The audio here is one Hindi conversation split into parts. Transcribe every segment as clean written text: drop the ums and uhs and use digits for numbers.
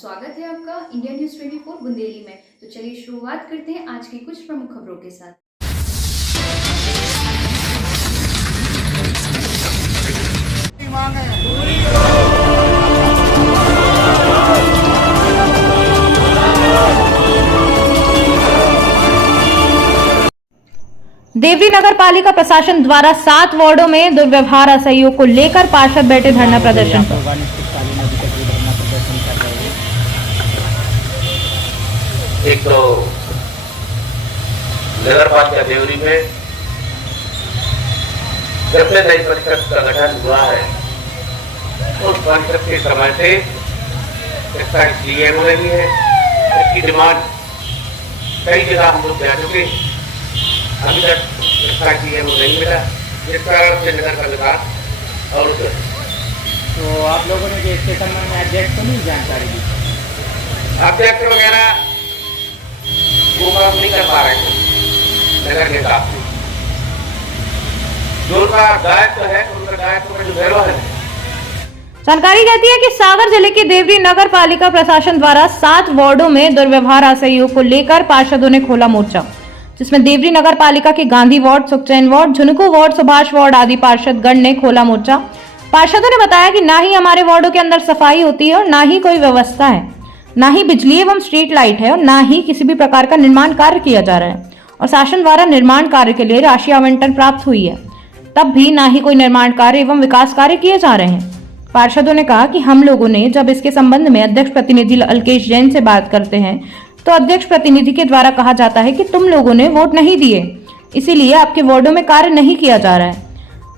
स्वागत है आपका इंडिया न्यूज 24 बुंदेली में। तो चलिए शुरुआत करते हैं आज की कुछ प्रमुख खबरों के साथ। देवरी नगर पालिका प्रशासन द्वारा 7 वार्डों में दुर्व्यवहार असहयोग को लेकर पार्षद बैठे धरना प्रदर्शन पर। एक तो नगर पालिका देवरी में जब से नई परिषद का गठन हुआ है उस परिषद के समय से इसका इसलिए हो रही है, इसकी डिमांड कई जगह हम लोग जा चुके, अभी तक इसका इसलिए वो नहीं मिला, जिस कारण से नगर का विकास और तो आप लोगों ने जो इसके संबंध में अध्यक्ष को नहीं जानकारी दी? अध्यक्ष वगैरह वो काम नहीं कर पा रहे थे नगर के हिसाब से, जो उनका दायित्व है उनका दायित्व का जो निर्वहन है। जानकारी कहती है कि सागर जिले की देवरी नगर पालिका प्रशासन द्वारा 7 वार्डों में दुर्व्यवहार असहयोग को लेकर पार्षदों ने खोला मोर्चा, जिसमें देवरी नगर पालिका के Gandhi ward, Sukhchain ward, Jhunku ward, Subhash ward आदि पार्षद गण ने खोला मोर्चा। पार्षदों ने बताया कि ना ही हमारे वार्डों के अंदर सफाई होती है और ना ही कोई व्यवस्था है, ना ही बिजली एवं स्ट्रीट लाइट है और ना ही किसी भी प्रकार का निर्माण कार्य किया जा रहा है और शासन द्वारा निर्माण कार्य के लिए राशि आवंटन प्राप्त हुई है, तब भी ना ही कोई निर्माण कार्य एवं विकास कार्य किए जा रहे हैं। पार्षदों ने कहा कि हम लोगों ने जब इसके संबंध में अध्यक्ष प्रतिनिधि अल्केश जैन से बात करते हैं तो अध्यक्ष प्रतिनिधि के द्वारा कहा जाता है कि तुम लोगों ने वोट नहीं दिए, इसीलिए आपके वार्डों में कार्य नहीं किया जा रहा है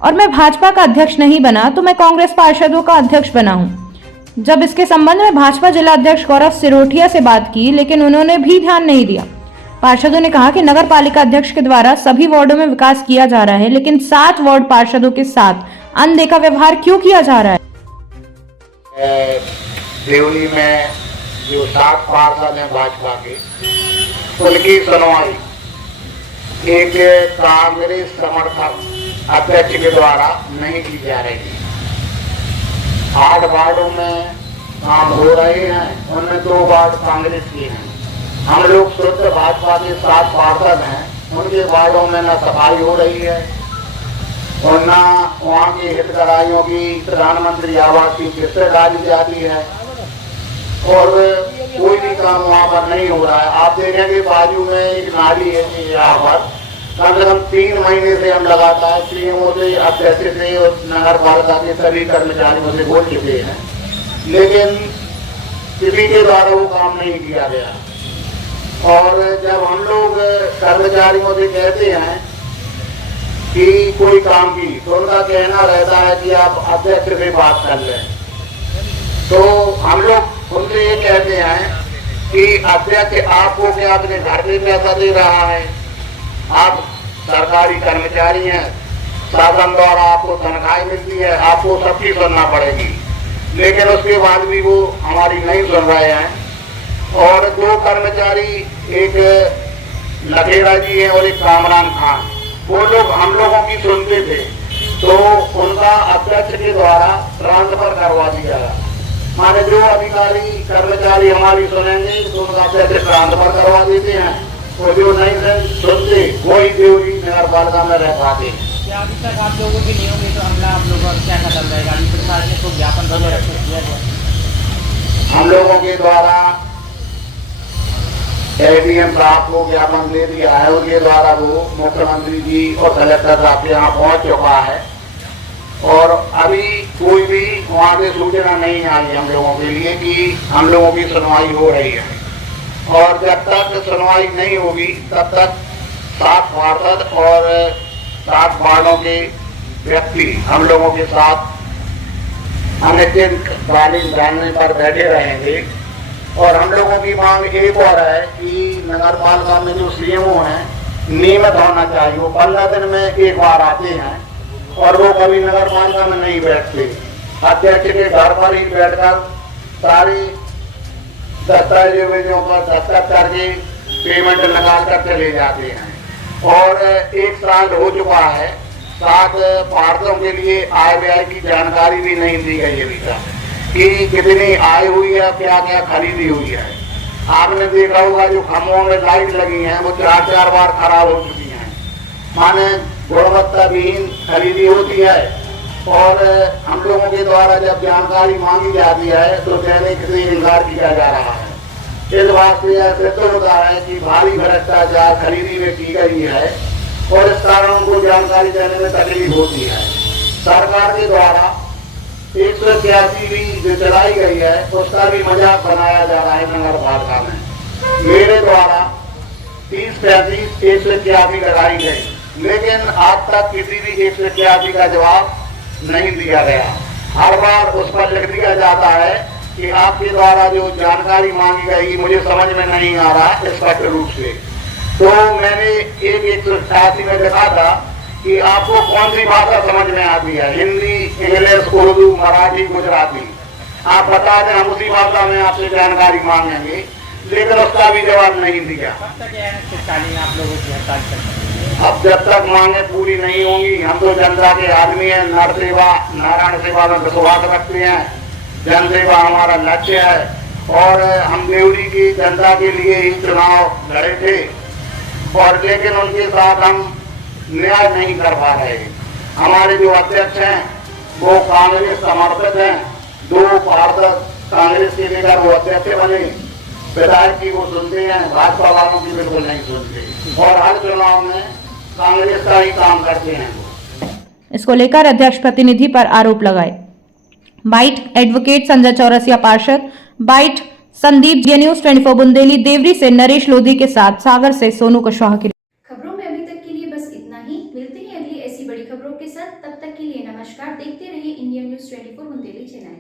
और मैं भाजपा का अध्यक्ष नहीं बना तो मैं कांग्रेस पार्षदों का अध्यक्ष बना हूँ। जब इसके संबंध में भाजपा जिला अध्यक्ष गौरव सिरोठिया से बात की, लेकिन उन्होंने भी ध्यान नहीं दिया। पार्षदों ने कहा कि नगर पालिका अध्यक्ष के द्वारा सभी वार्डों में विकास किया जा रहा है, लेकिन 7 वार्ड पार्षदों के साथ अनदेखा व्यवहार क्यों किया जा रहा है। देवरी में जो 7 पार्षद हैं भाजपा के, उनकी सुनवाई एक कांग्रेस समर्थक अध्यक्ष के द्वारा नहीं की जा रही है। 8 वार्डों में काम हो रहे हैं, उनमें 2 वार्ड कांग्रेस के हैं। हम लोग शुद्ध भाजपा के 7 पार्षद हैं, उनके वार्डों में न सफाई हो रही है और न वहाँ की हितग्राहियों की प्रधानमंत्री आवास की किस्तें डाली जाती है और कोई भी काम वहाँ पर नहीं हो रहा है। आप देखेंगे बाजू में एक नाली है, यहाँ पर कम से कम 3 महीने से हम लगातार सीएमओ से, अध्यक्ष से और नगर पालिका के सभी कर्मचारियों से बोल चुके हैं, लेकिन किसी के द्वारा वो काम नहीं किया गया। और जब हम लोग कर्मचारियों से कहते हैं कि कोई काम की, तो उनका कहना रहता है कि आप अध्यक्ष से बात कर लें। तो हम लोग उनसे ये कहते हैं कि अध्यक्ष आपको क्या अपने घर पे पैसा दे रहा है? आप सरकारी कर्मचारी हैं, शासन द्वारा आपको तनख्वाह मिलती है, आपको सबकी सुनना पड़ेगी, लेकिन उसके बाद भी वो हमारी नहीं सुन रहे हैं। और 2 कर्मचारी, एक लखेड़ा जी है और एक कामरान खान, वो लोग हम लोगों की सुनते थे तो उनका अध्यक्ष के द्वारा ट्रांसफर करवा दिया। माने जो अधिकारी कर्मचारी हमारी सुनेंगे तो उनका अध्यक्ष ट्रांसफर करवा देते हैं और जो नहीं सुनते वही देवरी नगर पालिका में रह पाते हैं। क्या अभी तक आप लोगों के नियम में तो हमला आप लोगों का क्या कदम रहेगा? अभी प्रशासन को ज्ञापन वगैरह किया गया? हम लोगों के द्वारा एडीएम साहब को ज्ञापन दे दिया है, उनके द्वारा वो मुख्यमंत्री जी और कलेक्टर साहब के यहाँ पहुँच चुका है और अभी कोई भी वहाँ से सूचना नहीं आई हम लोगों के लिए कि हम लोगों की सुनवाई हो रही है। और जब तक सुनवाई नहीं होगी तब तक 7 पार्षद और 7 वार्डों के व्यक्ति हम लोगों के साथ अनिश्चितकालीन धरने पर बैठे रहेंगे। और हम लोगों की मांग एक और है कि नगर पालिका में जो सीएमओ हैं नियमित होना चाहिए। वो 15 दिन में एक बार आते हैं और वो कभी नगर पालिका में नहीं बैठते, अध्यक्ष के घर पर ही बैठकर सारी दस्तावेजों पर दस्तखत करके पेमेंट निकाल कर चले जाते हैं। और 1 साल हो चुका है, 7 पार्षदों के लिए आय व्यय की जानकारी भी नहीं दी गई अभी तक। कि कितनी आय हुई है, क्या क्या खरीदी हुई है। आपने देखा होगा जो खम्भों में लाइट लगी हैं वो 4-4 बार खराब हो चुकी हैं, माने गुणवत्ता विहीन खरीदी होती है। और हम लोगों के द्वारा जब जानकारी मांगी जाती है तो दैनिक से इनकार किया जा रहा है। इस बात से यह सिद्ध होता है कि भारी भ्रष्टाचार खरीदी में की गई है और इस कारण उनको जानकारी देने में तकलीफ होती है। सरकार के द्वारा 181 भी जो चलाई गई है उसका भी मजाक बनाया जा रहा है नगर पालिका में। मेरे द्वारा 30-35 181 लगाई गई, लेकिन आज तक किसी भी 181 का जवाब नहीं दिया गया। हर बार उस पर लिख दिया जाता है कि आपके द्वारा जो जानकारी मांगी गई मुझे समझ में नहीं आ रहा स्पष्ट रूप से। तो मैंने 188 में लिखा था कि आपको कौन सी भाषा समझ में आती है, हिंदी, इंग्लिश, उर्दू, मराठी, गुजराती, आप बता दें, हम उसी भाषा में आपसे जानकारी मांगेंगे, लेकिन उसका भी जवाब नहीं दिया। कब तक तत्कालीन आप लोगों की हड़ताल कर सकते हैं? अब जब तक मांगे पूरी नहीं होंगी, हम तो जनता के आदमी हैं, नर सेवा नारायण सेवा में विश्वास रखते हैं, जन सेवा हमारा लक्ष्य है और हम देवरी की जनता के लिए ही चुनाव लड़े थे और लेकिन उनके साथ हम न्याय नहीं कर पा रहे। हमारे जो अध्यक्ष हैं वो कांग्रेस समर्थित हैं, 2 पार्षद कांग्रेस के लेकर वो अध्यक्ष बने, विधायक की वो सुनते हैं, भाजपा वालों की बिल्कुल नहीं सुनते और हर चुनाव में कांग्रेस का ही काम करते हैं। इसको लेकर अध्यक्ष प्रतिनिधि पर आरोप लगाए। बाइट एडवोकेट संजय चौरसिया पार्षद, बाइट संदीप, जी न्यूज 24 बुंदेली, देवरी से नरेश लोधी के साथ सागर से सोनू कुशवाहा की। खबरों में अभी तक के लिए बस इतना ही। मिलते हैं अगली ऐसी बड़ी खबरों के साथ। तब तक के लिए नमस्कार। देखते रहिए इंडिया न्यूज 24 बुंदेली चैनल।